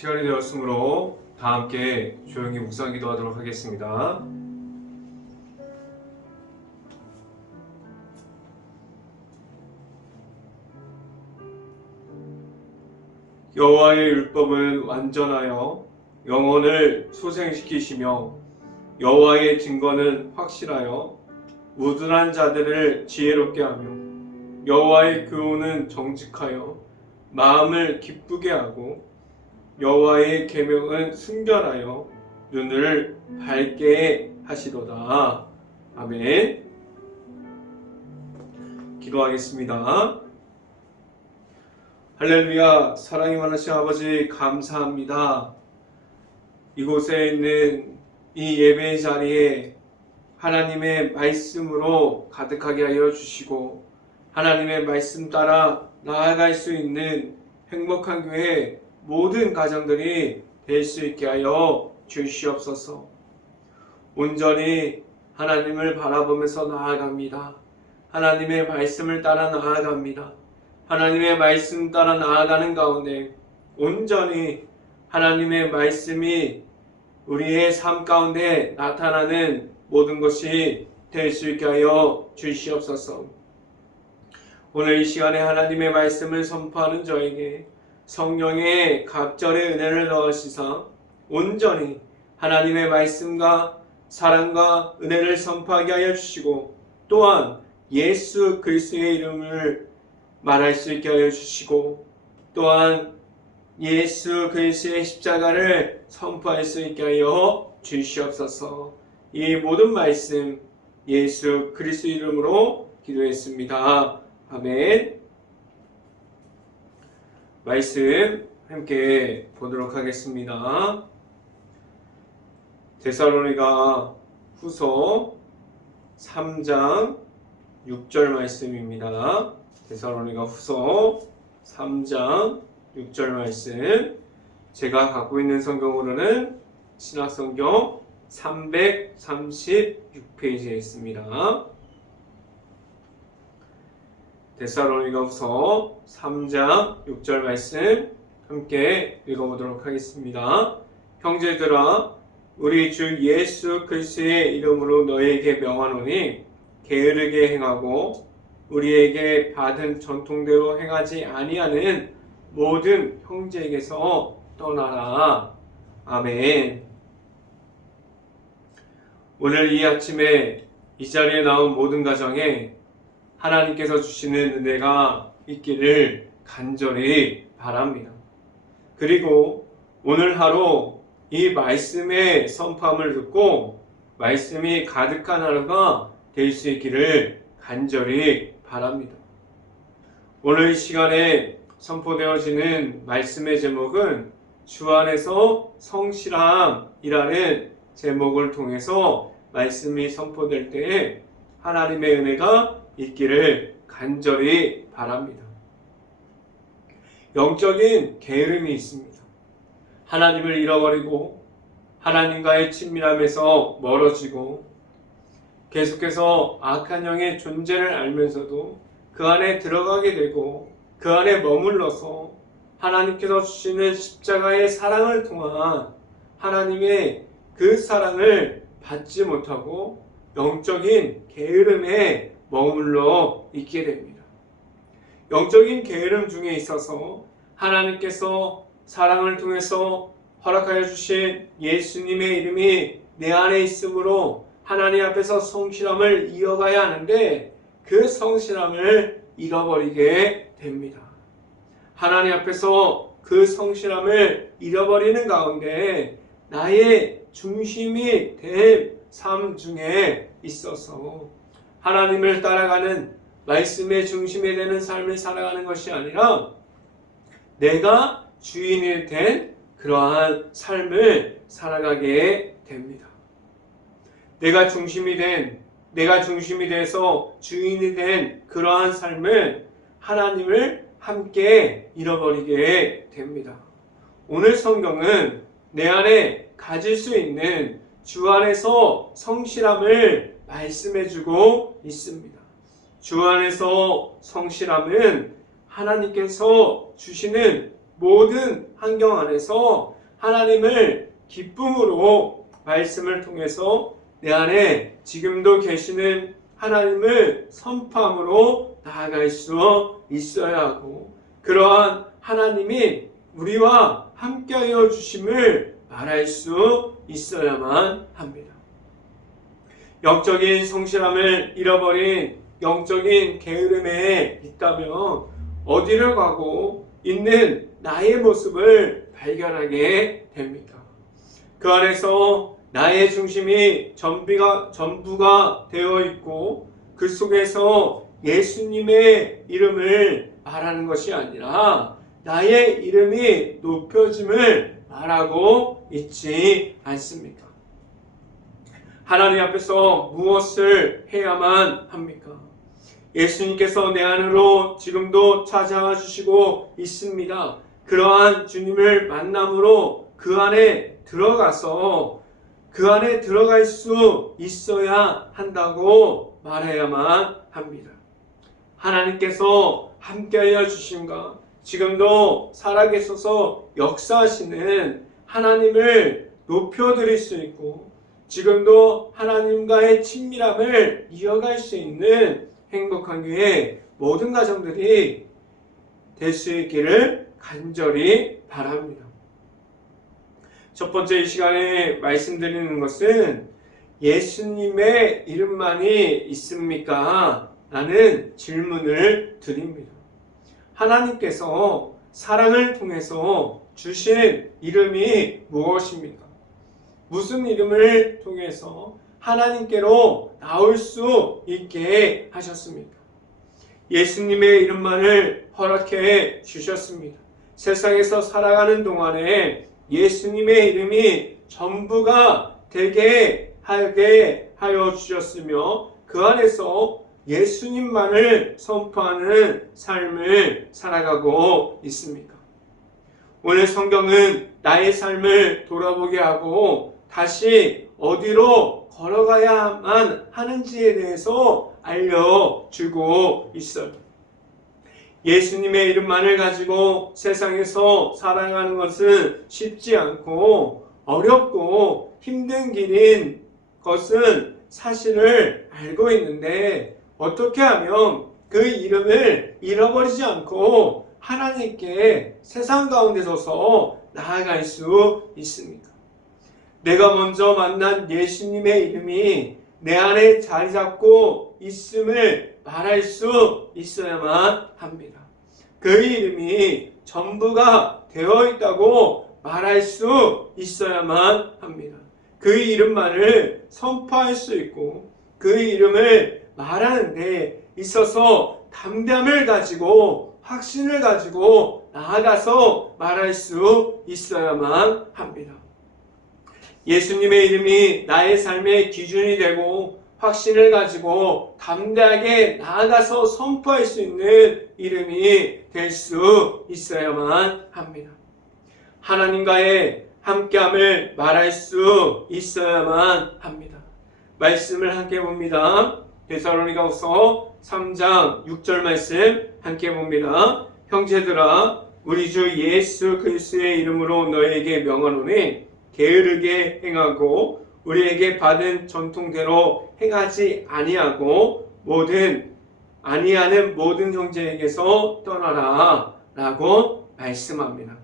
시간이 되었으므로 다 함께 조용히 묵상 기도하도록 하겠습니다. 여호와의 율법은 완전하여 영혼을 소생시키시며 여호와의 증거는 확실하여 우둔한 자들을 지혜롭게 하며 여호와의 교훈은 정직하여 마음을 기쁘게 하고 여호와의 계명은 순결하여 눈을 밝게 하시도다. 아멘. 기도하겠습니다. 할렐루야. 사랑이 많으신 아버지 감사합니다. 이곳에 있는 이 예배의 자리에 하나님의 말씀으로 가득하게 하여 주시고 하나님의 말씀 따라 나아갈 수 있는 행복한 교회 모든 가정들이 될 수 있게 하여 주시옵소서. 온전히 하나님을 바라보면서 나아갑니다. 하나님의 말씀을 따라 나아갑니다. 하나님의 말씀 따라 나아가는 가운데 온전히 하나님의 말씀이 우리의 삶 가운데 나타나는 모든 것이 될 수 있게 하여 주시옵소서. 오늘 이 시간에 하나님의 말씀을 선포하는 저에게 성령의 갑절의 은혜를 넣으시사 온전히 하나님의 말씀과 사랑과 은혜를 선포하게 하여 주시고 또한 예수 그리스도의 이름을 말할 수 있게 하여 주시고 또한 예수 그리스도의 십자가를 선포할 수 있게 하여 주시옵소서. 이 모든 말씀 예수 그리스도 이름으로 기도했습니다. 아멘. 말씀 함께 보도록 하겠습니다. 데살로니가 후서 3장 6절 말씀입니다. 데살로니가 후서 3장 6절 말씀, 제가 갖고 있는 성경으로는 신약성경 336페이지에 있습니다. 데살로니가 후서 3장 6절 말씀 함께 읽어보도록 하겠습니다. 형제들아, 우리 주 예수 그리스도의 이름으로 너희에게 명하노니 게으르게 행하고 우리에게 받은 전통대로 행하지 아니하는 모든 형제에게서 떠나라. 아멘. 오늘 이 아침에 이 자리에 나온 모든 가정에 하나님께서 주시는 은혜가 있기를 간절히 바랍니다. 그리고 오늘 하루 이 말씀의 선포함을 듣고 말씀이 가득한 하루가 될 수 있기를 간절히 바랍니다. 오늘 이 시간에 선포되어지는 말씀의 제목은 주 안에서 성실함이라는 제목을 통해서 말씀이 선포될 때에 하나님의 은혜가 있기를 간절히 바랍니다. 영적인 게으름이 있습니다. 하나님을 잃어버리고 하나님과의 친밀함에서 멀어지고 계속해서 악한 영의 존재를 알면서도 그 안에 들어가게 되고 그 안에 머물러서 하나님께서 주시는 십자가의 사랑을 통한 하나님의 그 사랑을 받지 못하고 영적인 게으름에 머물러 있게 됩니다. 영적인 게으름 중에 있어서 하나님께서 사랑을 통해서 허락하여 주신 예수님의 이름이 내 안에 있으므로 하나님 앞에서 성실함을 이어가야 하는데 그 성실함을 잃어버리게 됩니다. 하나님 앞에서 그 성실함을 잃어버리는 가운데 나의 중심이 된 삶 중에 있어서 하나님을 따라가는 말씀의 중심이 되는 삶을 살아가는 것이 아니라 내가 주인이 된 그러한 삶을 살아가게 됩니다. 내가 중심이 돼서 주인이 된 그러한 삶을 하나님을 함께 잃어버리게 됩니다. 오늘 성경은 내 안에 가질 수 있는 주 안에서 성실함을 말씀해주고 있습니다. 주 안에서 성실함은 하나님께서 주시는 모든 환경 안에서 하나님을 기쁨으로 말씀을 통해서 내 안에 지금도 계시는 하나님을 선포함으로 나아갈 수 있어야 하고, 그러한 하나님이 우리와 함께하여 주심을 말할 수 있어야만 합니다. 영적인 성실함을 잃어버린 영적인 게으름에 있다면 어디를 가고 있는 나의 모습을 발견하게 됩니까? 그 안에서 나의 중심이 전부가 되어 있고 그 속에서 예수님의 이름을 말하는 것이 아니라 나의 이름이 높여짐을 말하고 있지 않습니까? 하나님 앞에서 무엇을 해야만 합니까? 예수님께서 내 안으로 지금도 찾아와 주시고 있습니다. 그러한 주님을 만남으로 그 안에 들어갈 수 있어야 한다고 말해야만 합니다. 하나님께서 함께하여 주심과 지금도 살아계셔서 역사하시는 하나님을 높여드릴 수 있고 지금도 하나님과의 친밀함을 이어갈 수 있는 행복한 교회 모든 가정들이 될 수 있기를 간절히 바랍니다. 첫 번째 이 시간에 말씀드리는 것은 예수님의 이름만이 있습니까? 라는 질문을 드립니다. 하나님께서 사랑을 통해서 주신 이름이 무엇입니까? 무슨 이름을 통해서 하나님께로 나올 수 있게 하셨습니까? 예수님의 이름만을 허락해 주셨습니다. 세상에서 살아가는 동안에 예수님의 이름이 전부가 되게 하게 하여 주셨으며 그 안에서 예수님만을 선포하는 삶을 살아가고 있습니까? 오늘 성경은 나의 삶을 돌아보게 하고 다시 어디로 걸어가야만 하는지에 대해서 알려주고 있어요. 예수님의 이름만을 가지고 세상에서 살아가는 것은 쉽지 않고 어렵고 힘든 길인 것은 사실을 알고 있는데 어떻게 하면 그 이름을 잃어버리지 않고 하나님께 세상 가운데 서서 나아갈 수 있습니까? 내가 먼저 만난 예수님의 이름이 내 안에 자리 잡고 있음을 말할 수 있어야만 합니다. 그 이름이 전부가 되어 있다고 말할 수 있어야만 합니다. 그 이름만을 선포할 수 있고 그 이름을 말하는 데 있어서 담대함을 가지고 확신을 가지고 나아가서 말할 수 있어야만 합니다. 예수님의 이름이 나의 삶의 기준이 되고 확신을 가지고 담대하게 나아가서 선포할 수 있는 이름이 될 수 있어야만 합니다. 하나님과의 함께함을 말할 수 있어야만 합니다. 말씀을 함께 봅니다. 데살로니가후서 3장 6절 말씀 함께 봅니다. 형제들아 우리 주 예수 그리스도의 이름으로 너에게 명하노니 게으르게 행하고 우리에게 받은 전통대로 행하지 아니하고 아니하는 모든 형제에게서 떠나라 라고 말씀합니다.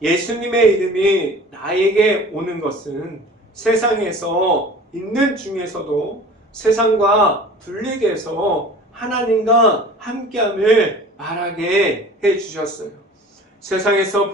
예수님의 이름이 나에게 오는 것은 세상에서 있는 중에서도 세상과 분리게 해서 하나님과 함께함을 말하게 해주셨어요. 세상에서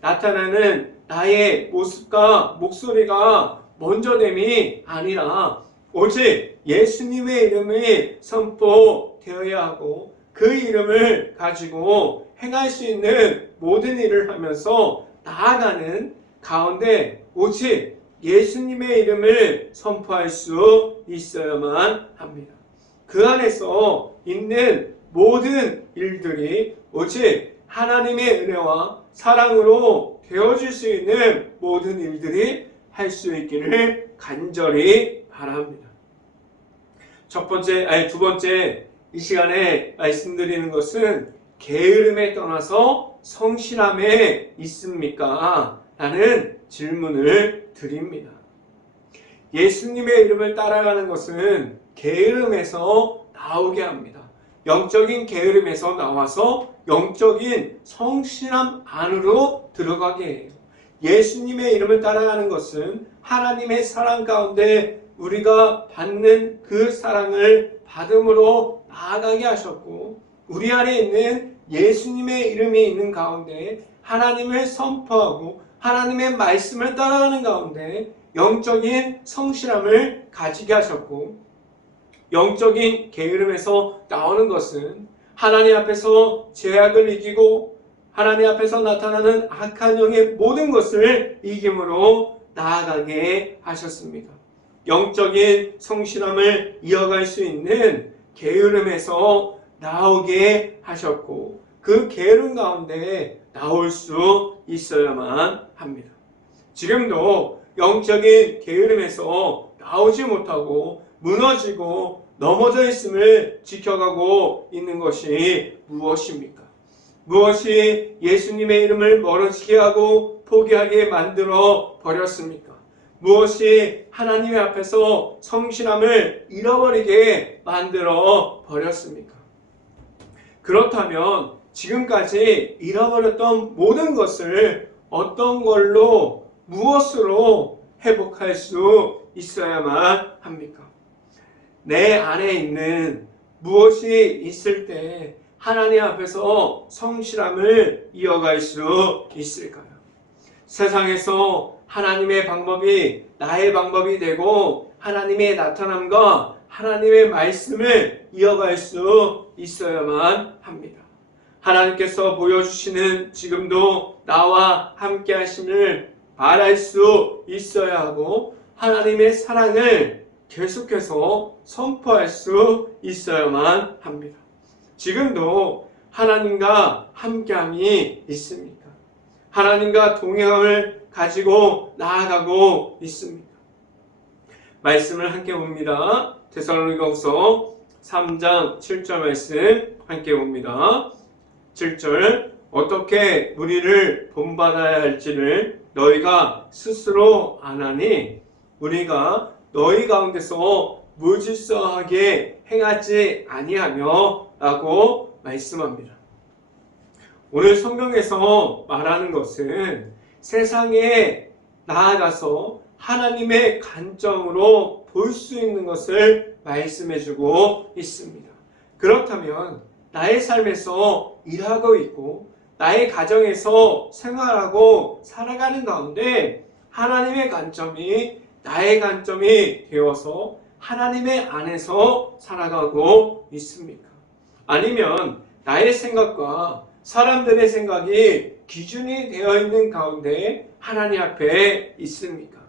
나타나는 나의 모습과 목소리가 먼저됨이 아니라 오직 예수님의 이름이 선포되어야 하고 그 이름을 가지고 행할 수 있는 모든 일을 하면서 나아가는 가운데 오직 예수님의 이름을 선포할 수 있어야만 합니다. 그 안에서 있는 모든 일들이 오직 하나님의 은혜와 사랑으로 되어질 수 있는 모든 일들이 할 수 있기를 간절히 바랍니다. 두 번째 이 시간에 말씀드리는 것은 게으름에 떠나서 성실함에 있습니까? 라는 질문을 드립니다. 예수님의 이름을 따라가는 것은 게으름에서 나오게 합니다. 영적인 게으름에서 나와서 영적인 성실함 안으로 들어가게 해요. 예수님의 이름을 따라가는 것은 하나님의 사랑 가운데 우리가 받는 그 사랑을 받음으로 나아가게 하셨고, 우리 안에 있는 예수님의 이름이 있는 가운데 하나님을 선포하고 하나님의 말씀을 따라가는 가운데 영적인 성실함을 가지게 하셨고, 영적인 게으름에서 나오는 것은 하나님 앞에서 죄악을 이기고 하나님 앞에서 나타나는 악한 영의 모든 것을 이김으로 나아가게 하셨습니다. 영적인 성실함을 이어갈 수 있는 게으름에서 나오게 하셨고, 그 게으름 가운데 나올 수 있어야만 합니다. 지금도 영적인 게으름에서 나오지 못하고 무너지고 넘어져 있음을 지켜가고 있는 것이 무엇입니까? 무엇이 예수님의 이름을 멀어지게 하고 포기하게 만들어 버렸습니까? 무엇이 하나님의 앞에서 성실함을 잃어버리게 만들어 버렸습니까? 그렇다면 지금까지 잃어버렸던 모든 것을 어떤 걸로, 무엇으로 회복할 수 있어야만 합니까? 내 안에 있는 무엇이 있을 때 하나님 앞에서 성실함을 이어갈 수 있을까요? 세상에서 하나님의 방법이 나의 방법이 되고 하나님의 나타남과 하나님의 말씀을 이어갈 수 있어야만 합니다. 하나님께서 보여주시는 지금도 나와 함께 하심을 바랄 수 있어야 하고, 하나님의 사랑을 계속해서 선포할 수 있어야만 합니다. 지금도 하나님과 함께함이 있습니까? 하나님과 동행함을 가지고 나아가고 있습니까? 말씀을 함께 봅니다. 데살로니가후서 3장 7절 말씀 함께 봅니다. 7절, 어떻게 우리를 본받아야 할지를 너희가 스스로 아나니 우리가 너희 가운데서 무질서하게 행하지 아니하며 라고 말씀합니다. 오늘 성경에서 말하는 것은 세상에 나아가서 하나님의 관점으로 볼 수 있는 것을 말씀해주고 있습니다. 그렇다면 나의 삶에서 일하고 있고 나의 가정에서 생활하고 살아가는 가운데 하나님의 관점이 나의 관점이 되어서 하나님의 안에서 살아가고 있습니까? 아니면 나의 생각과 사람들의 생각이 기준이 되어 있는 가운데 하나님 앞에 있습니까?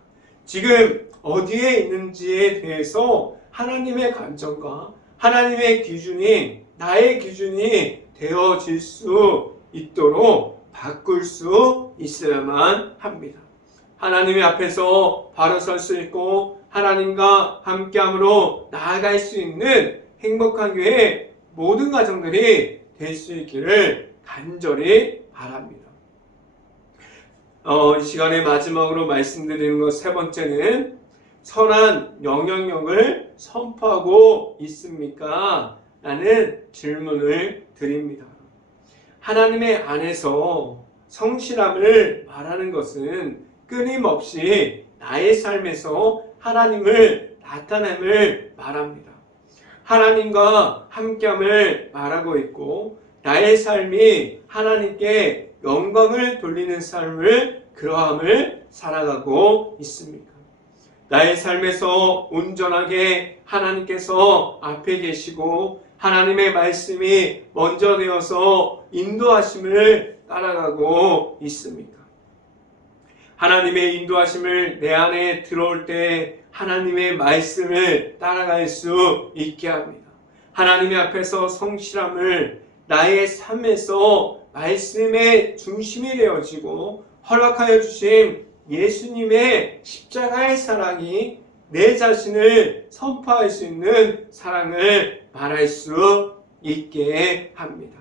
지금 어디에 있는지에 대해서 하나님의 관점과 하나님의 기준이 나의 기준이 되어질 수 있도록 바꿀 수 있어야만 합니다. 하나님의 앞에서 바로 설 수 있고 하나님과 함께함으로 나아갈 수 있는 행복한 교회 모든 가정들이 될 수 있기를 간절히 바랍니다. 이 시간에 마지막으로 말씀드리는 것 세 번째는 선한 영향력을 선포하고 있습니까? 라는 질문을 드립니다. 하나님의 안에서 성실함을 말하는 것은 끊임없이 나의 삶에서 하나님을 나타냄을 말합니다. 하나님과 함께함을 말하고 있고 나의 삶이 하나님께 영광을 돌리는 삶을 그러함을 살아가고 있습니까? 나의 삶에서 온전하게 하나님께서 앞에 계시고 하나님의 말씀이 먼저 되어서 인도하심을 따라가고 있습니까? 하나님의 인도하심을 내 안에 들어올 때 하나님의 말씀을 따라갈 수 있게 합니다. 하나님의 앞에서 성실함을 나의 삶에서 말씀의 중심이 되어지고 허락하여 주신 예수님의 십자가의 사랑이 내 자신을 선포할 수 있는 사랑을 말할 수 있게 합니다.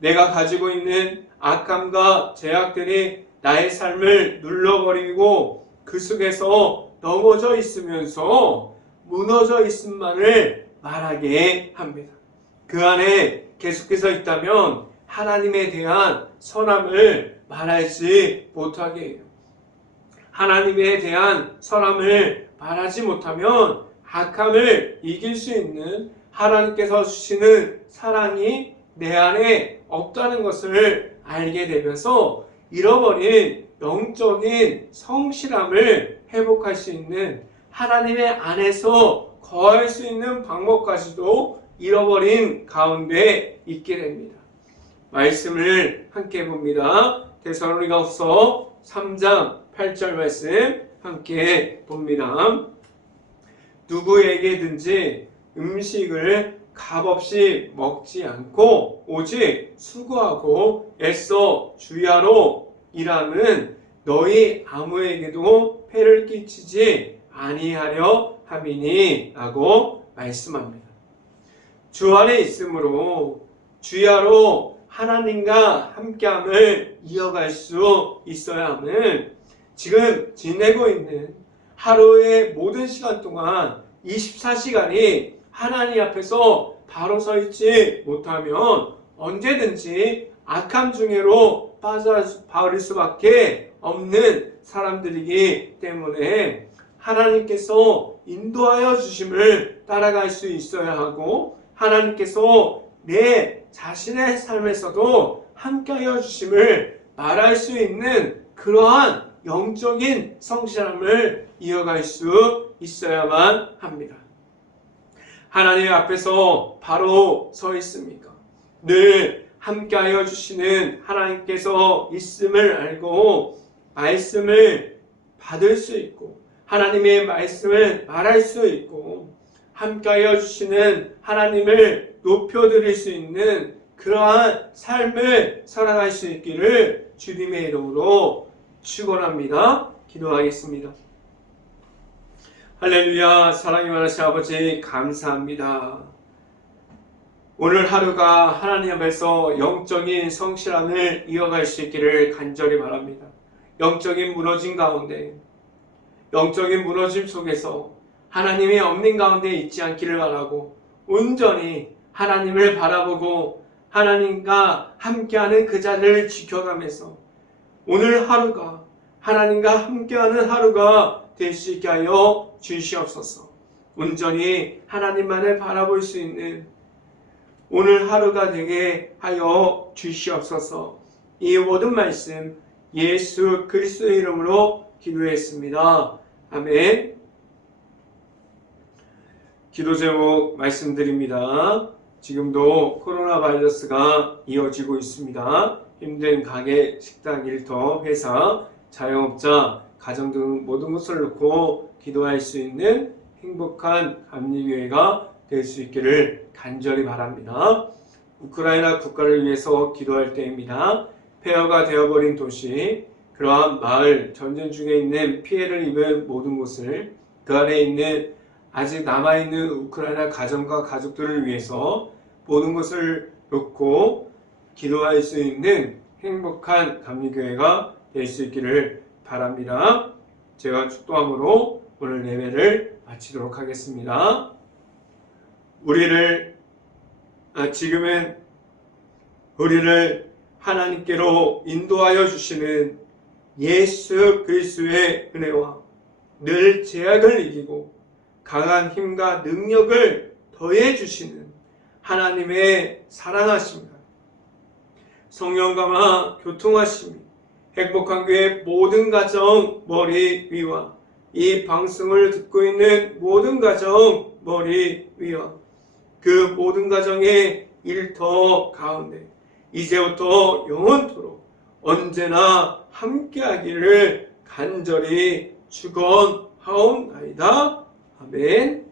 내가 가지고 있는 악함과 죄악들이 나의 삶을 눌러버리고 그 속에서 넘어져 있으면서 무너져 있음만을 말하게 합니다. 그 안에 계속해서 있다면 하나님에 대한 선함을 말하지 못하게 해요. 하나님에 대한 선함을 말하지 못하면 악함을 이길 수 있는 하나님께서 주시는 사랑이 내 안에 없다는 것을 알게 되면서 잃어버린 영적인 성실함을 회복할 수 있는 하나님의 안에서 거할 수 있는 방법까지도 잃어버린 가운데 있게 됩니다. 말씀을 함께 봅니다. 데살로니가후서 3장 8절 말씀 함께 봅니다. 누구에게든지 음식을 값없이 먹지 않고 오직 수고하고 애써 주야로 일하는 너희 아무에게도 폐를 끼치지 아니하려 함이니 라고 말씀합니다. 주 안에 있으므로 주야로 하나님과 함께함을 이어갈 수 있어야 함을 지금 지내고 있는 하루의 모든 시간 동안 24시간이 하나님 앞에서 바로 서 있지 못하면 언제든지 악함 중에로 빠져버릴 수밖에 없는 사람들이기 때문에 하나님께서 인도하여 주심을 따라갈 수 있어야 하고 하나님께서 내 자신의 삶에서도 함께하여 주심을 말할 수 있는 그러한 영적인 성실함을 이어갈 수 있어야만 합니다. 하나님 앞에서 바로 서 있습니까? 늘 함께하여 주시는 하나님께서 있음을 알고 말씀을 받을 수 있고 하나님의 말씀을 말할 수 있고 함께하여 주시는 하나님을 높여드릴 수 있는 그러한 삶을 살아갈 수 있기를 주님의 이름으로 축원합니다. 기도하겠습니다. 할렐루야. 사랑이 많으신 아버지 감사합니다. 오늘 하루가 하나님 앞에서 영적인 성실함을 이어갈 수 있기를 간절히 바랍니다. 영적인 무너짐 가운데 영적인 무너짐 속에서 하나님의 없는 가운데 있지 않기를 바라고 온전히 하나님을 바라보고 하나님과 함께하는 그 자리를 지켜가면서 오늘 하루가 하나님과 함께하는 하루가 될 수 있게 하여 주시옵소서. 온전히 하나님만을 바라볼 수 있는 오늘 하루가 되게 하여 주시옵소서. 이 모든 말씀 예수 그리스도의 이름으로 기도했습니다. 아멘. 기도 제목 말씀드립니다. 지금도 코로나 바이러스가 이어지고 있습니다. 힘든 가게, 식당, 일터, 회사, 자영업자, 가정 등 모든 것을 놓고 기도할 수 있는 행복한 감리교회가 될 수 있기를 간절히 바랍니다. 우크라이나 국가를 위해서 기도할 때입니다. 폐허가 되어버린 도시, 그러한 마을, 전쟁 중에 있는 피해를 입은 모든 곳을 그 안에 있는 아직 남아있는 우크라이나 가정과 가족들을 위해서 모든 것을 놓고 기도할 수 있는 행복한 감리교회가 될 수 있기를 바랍니다. 제가 축도함으로 오늘 예배를 마치도록 하겠습니다. 지금은 우리를 하나님께로 인도하여 주시는 예수 그리스도의 은혜와 늘 죄악을 이기고 강한 힘과 능력을 더해 주시는 하나님의 사랑하심과 성령과 교통하심이 행복한 교회 모든 가정 머리 위와 이 방송을 듣고 있는 모든 가정 머리 위와 그 모든 가정의 일터 가운데 이제부터 영원토록 언제나 함께하기를 간절히 축원하옵나이다. 아멘.